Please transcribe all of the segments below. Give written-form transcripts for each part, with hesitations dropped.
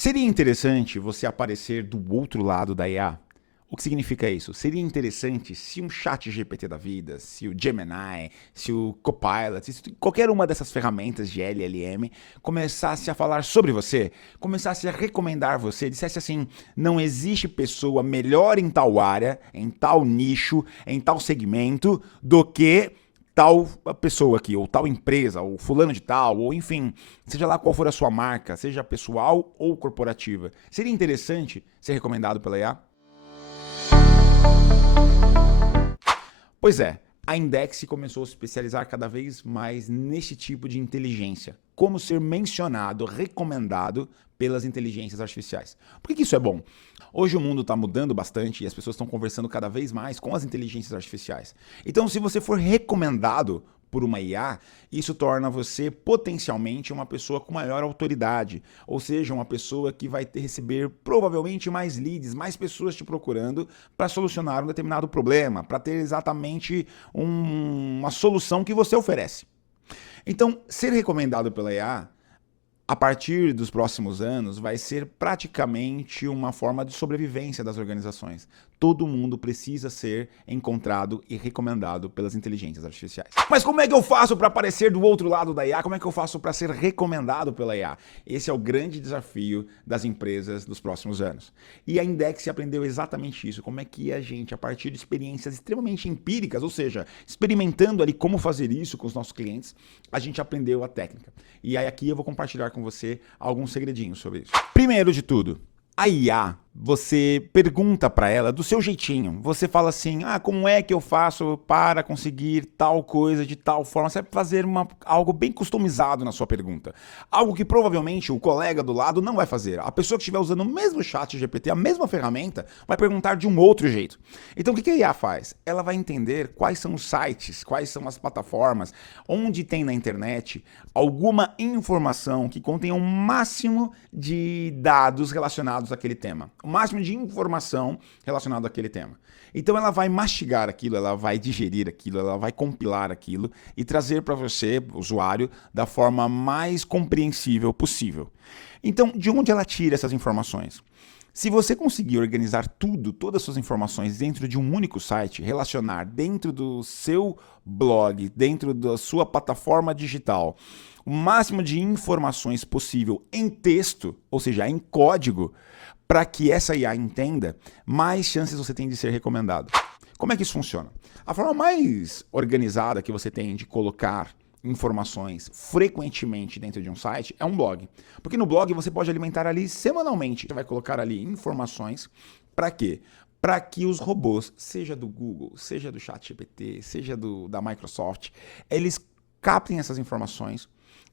Seria interessante você aparecer do outro lado da IA? O que significa isso? Seria interessante se um chat GPT da vida, se o Gemini, se o Copilot, se qualquer uma dessas ferramentas de LLM começasse a falar sobre você, começasse a recomendar você, dissesse assim, não existe pessoa melhor em tal área, em tal nicho, em tal segmento, do que tal pessoa aqui, ou tal empresa, ou fulano de tal, ou enfim, seja lá qual for a sua marca, seja pessoal ou corporativa. Seria interessante ser recomendado pela IA? Pois é, a Index começou a se especializar cada vez mais nesse tipo de inteligência. Como ser mencionado, recomendado pelas inteligências artificiais. Por que isso é bom? Hoje o mundo está mudando bastante e as pessoas estão conversando cada vez mais com as inteligências artificiais. Então, se você for recomendado por uma IA, isso torna você potencialmente uma pessoa com maior autoridade, ou seja, uma pessoa que vai receber provavelmente mais leads, mais pessoas te procurando para solucionar um determinado problema, para ter exatamente uma solução que você oferece. Então, ser recomendado pela IA a partir dos próximos anos, vai ser praticamente uma forma de sobrevivência das organizações. Todo mundo precisa ser encontrado e recomendado pelas inteligências artificiais. Mas como é que eu faço para aparecer do outro lado da IA? Como é que eu faço para ser recomendado pela IA? Esse é o grande desafio das empresas dos próximos anos. E a Index aprendeu exatamente isso. Como é que a gente, a partir de experiências extremamente empíricas, ou seja, experimentando ali como fazer isso com os nossos clientes, a gente aprendeu a técnica. E aí aqui eu vou compartilhar com você alguns segredinhos sobre isso. Primeiro de tudo, a IA, você pergunta para ela do seu jeitinho. Você fala assim, como é que eu faço para conseguir tal coisa de tal forma? Você vai fazer algo bem customizado na sua pergunta. Algo que provavelmente o colega do lado não vai fazer. A pessoa que estiver usando o mesmo chat GPT, a mesma ferramenta, vai perguntar de um outro jeito. Então o que a IA faz? Ela vai entender quais são os sites, quais são as plataformas, onde tem na internet alguma informação que contenha o máximo de dados relacionados àquele tema. O máximo de informação relacionada àquele tema. Então ela vai mastigar aquilo, ela vai digerir aquilo, ela vai compilar aquilo e trazer para você, usuário, da forma mais compreensível possível. Então, de onde ela tira essas informações? Se você conseguir organizar tudo, todas as suas informações dentro de um único site, relacionar dentro do seu blog, dentro da sua plataforma digital, o máximo de informações possível em texto, ou seja, em código, para que essa IA entenda, mais chances você tem de ser recomendado. Como é que isso funciona? A forma mais organizada que você tem de colocar informações frequentemente dentro de um site é um blog. Porque no blog você pode alimentar ali semanalmente. Você vai colocar ali informações para quê? Para que os robôs, seja do Google, seja do ChatGPT, seja da Microsoft, eles captem essas informações.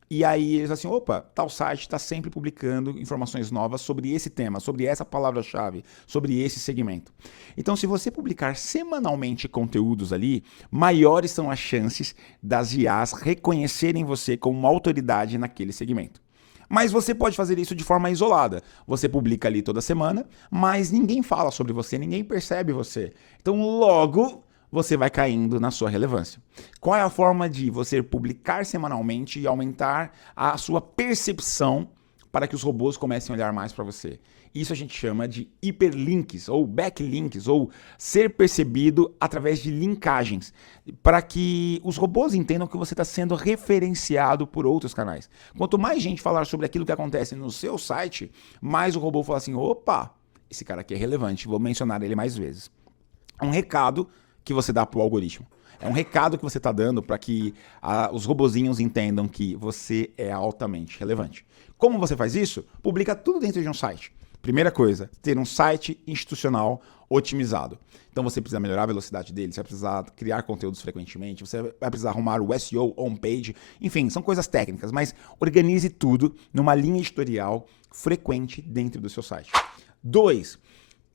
E aí eles assim, opa, tal site está sempre publicando informações novas sobre esse tema, sobre essa palavra-chave, sobre esse segmento. Então, se você publicar semanalmente conteúdos ali, maiores são as chances das IAs reconhecerem você como uma autoridade naquele segmento. Mas você pode fazer isso de forma isolada. Você publica ali toda semana, mas ninguém fala sobre você, ninguém percebe você. Então, logo, você vai caindo na sua relevância. Qual é a forma de você publicar semanalmente e aumentar a sua percepção para que os robôs comecem a olhar mais para você? Isso a gente chama de hiperlinks ou backlinks, ou ser percebido através de linkagens, para que os robôs entendam que você está sendo referenciado por outros canais. Quanto mais gente falar sobre aquilo que acontece no seu site, mais o robô fala assim, opa, esse cara aqui é relevante, vou mencionar ele mais vezes. Um recado que você dá para o algoritmo. É um recado que você está dando para que os robozinhos entendam que você é altamente relevante. Como você faz isso? Publica tudo dentro de um site. Primeira coisa, ter um site institucional otimizado. Então você precisa melhorar a velocidade dele, você vai precisar criar conteúdos frequentemente, você vai precisar arrumar o SEO, homepage, enfim, são coisas técnicas, mas organize tudo numa linha editorial frequente dentro do seu site. 2.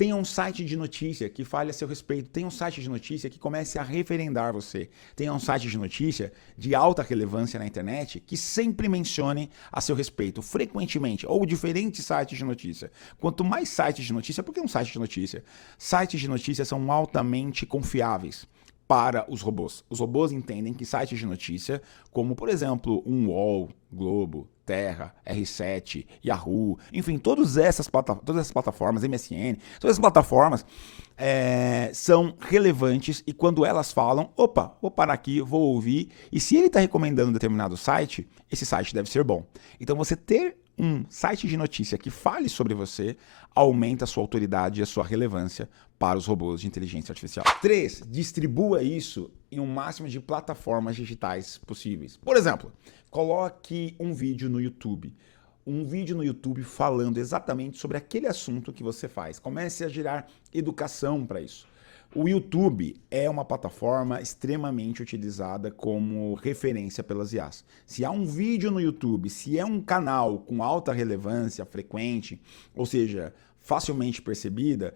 Tenha um site de notícia que fale a seu respeito. Tenha um site de notícia que comece a referendar você. Tenha um site de notícia de alta relevância na internet que sempre mencione a seu respeito, frequentemente, ou diferentes sites de notícia. Quanto mais sites de notícia, por que um site de notícia? Sites de notícia são altamente confiáveis para os robôs. Os robôs entendem que sites de notícia, como por exemplo um UOL, Globo, Terra, R7, Yahoo, enfim, todas essas plataformas, MSN, todas essas plataformas são relevantes e quando elas falam, opa, vou parar aqui, vou ouvir, e se ele está recomendando um determinado site, esse site deve ser bom. Então você ter um site de notícia que fale sobre você aumenta a sua autoridade e a sua relevância para os robôs de inteligência artificial. 3. Distribua isso em um máximo de plataformas digitais possíveis. Por exemplo, coloque um vídeo no YouTube. Um vídeo no YouTube falando exatamente sobre aquele assunto que você faz. Comece a gerar educação para isso. O YouTube é uma plataforma extremamente utilizada como referência pelas IAs. Se há um vídeo no YouTube, se é um canal com alta relevância, frequente, ou seja, facilmente percebida,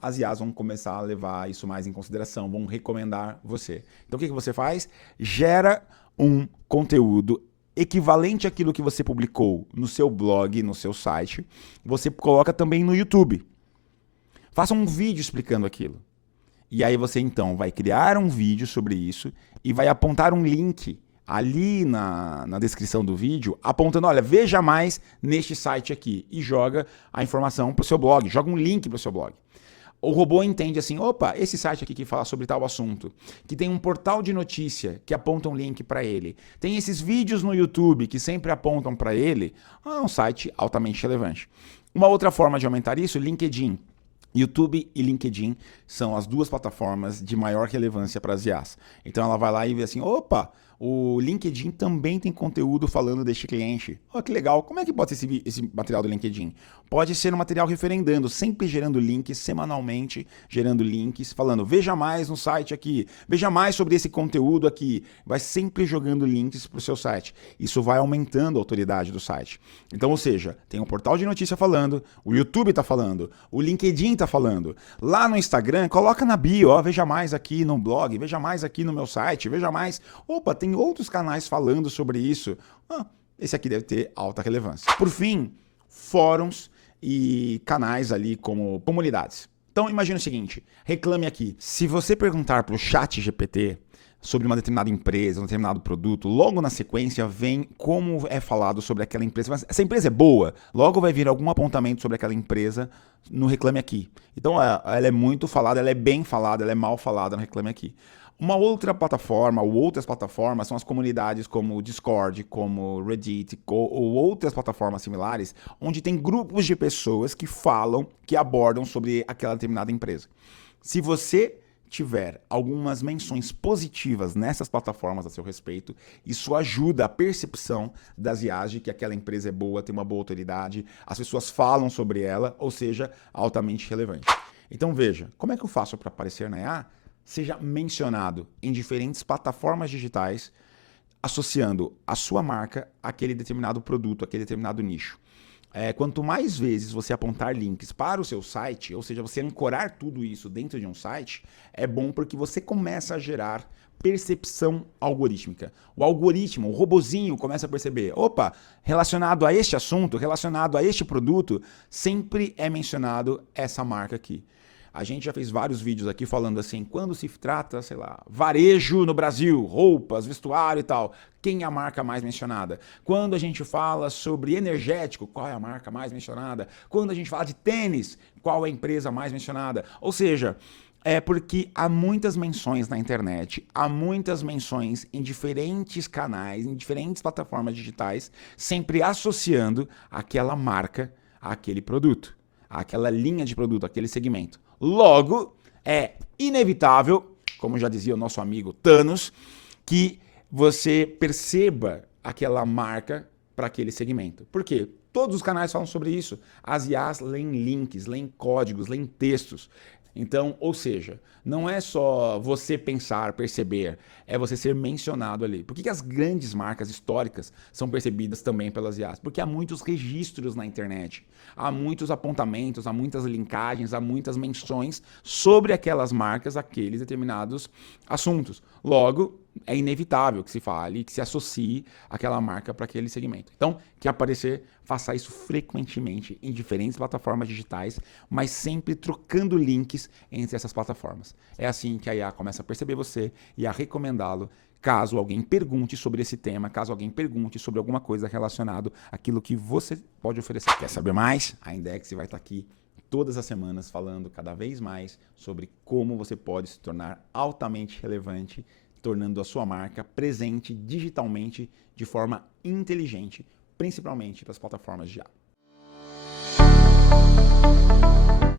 as IAs vão começar a levar isso mais em consideração, vão recomendar você. Então o que você faz? Gera um conteúdo equivalente àquilo que você publicou no seu blog, no seu site, você coloca também no YouTube. Faça um vídeo explicando aquilo. E aí você então vai criar um vídeo sobre isso e vai apontar um link ali na descrição do vídeo, apontando, olha, veja mais neste site aqui. E joga a informação para o seu blog, joga um link para o seu blog. O robô entende assim, opa, esse site aqui que fala sobre tal assunto, que tem um portal de notícia que aponta um link para ele, tem esses vídeos no YouTube que sempre apontam para ele, é um site altamente relevante. Uma outra forma de aumentar isso, LinkedIn. YouTube e LinkedIn são as duas plataformas de maior relevância para as IAs. Então ela vai lá e vê assim, opa, o LinkedIn também tem conteúdo falando deste cliente. Olha que legal, como é que pode ser esse material do LinkedIn? Pode ser um material referendando, sempre gerando links, semanalmente gerando links, falando, veja mais no site aqui, veja mais sobre esse conteúdo aqui. Vai sempre jogando links para o seu site. Isso vai aumentando a autoridade do site. Então, ou seja, tem um portal de notícia falando, o YouTube está falando, o LinkedIn está falando. Lá no Instagram, coloca na bio, ó, veja mais aqui no blog, veja mais aqui no meu site, veja mais. Opa, tem outros canais falando sobre isso. Esse aqui deve ter alta relevância. Por fim, fóruns e canais ali como comunidades. Então imagine o seguinte, reclame aqui. Se você perguntar para o ChatGPT sobre uma determinada empresa, um determinado produto, logo na sequência vem como é falado sobre aquela empresa. Mas essa empresa é boa, logo vai vir algum apontamento sobre aquela empresa no Reclame Aqui. Então ela é muito falada, ela é bem falada, ela é mal falada no Reclame Aqui. Uma outra plataforma, ou outras plataformas, são as comunidades como o Discord, como o Reddit, ou outras plataformas similares, onde tem grupos de pessoas que falam, que abordam sobre aquela determinada empresa. Se você tiver algumas menções positivas nessas plataformas a seu respeito, isso ajuda a percepção das IAs de que aquela empresa é boa, tem uma boa autoridade, as pessoas falam sobre ela, ou seja, altamente relevante. Então veja, como é que eu faço para aparecer na IA? Seja mencionado em diferentes plataformas digitais, associando a sua marca àquele determinado produto, àquele determinado nicho. Quanto mais vezes você apontar links para o seu site, ou seja, você ancorar tudo isso dentro de um site, é bom porque você começa a gerar percepção algorítmica. O algoritmo, o robozinho começa a perceber, opa, relacionado a este assunto, relacionado a este produto, sempre é mencionado essa marca aqui. A gente já fez vários vídeos aqui falando assim, quando se trata, sei lá, varejo no Brasil, roupas, vestuário e tal, quem é a marca mais mencionada? Quando a gente fala sobre energético, qual é a marca mais mencionada? Quando a gente fala de tênis, qual é a empresa mais mencionada? Ou seja, é porque há muitas menções na internet, há muitas menções em diferentes canais, em diferentes plataformas digitais, sempre associando aquela marca àquele produto, àquela linha de produto, àquele segmento. Logo, é inevitável, como já dizia o nosso amigo Thanos, que você perceba aquela marca para aquele segmento. Por quê? Todos os canais falam sobre isso. As IAs leem links, leem códigos, leem textos. Então, ou seja, não é só você pensar, perceber, é você ser mencionado ali. Por que as grandes marcas históricas são percebidas também pelas IAs? Porque há muitos registros na internet, há muitos apontamentos, há muitas linkagens, há muitas menções sobre aquelas marcas, aqueles determinados assuntos. Logo, é inevitável que se fale, que se associe aquela marca para aquele segmento. Então, quer aparecer? Faça isso frequentemente em diferentes plataformas digitais, mas sempre trocando links entre essas plataformas. É assim que a IA começa a perceber você e a recomendá-lo caso alguém pergunte sobre esse tema, caso alguém pergunte sobre alguma coisa relacionada àquilo que você pode oferecer. Quer saber mais? A Index vai estar aqui todas as semanas falando cada vez mais sobre como você pode se tornar altamente relevante, tornando a sua marca presente digitalmente de forma inteligente, principalmente para as plataformas de IA.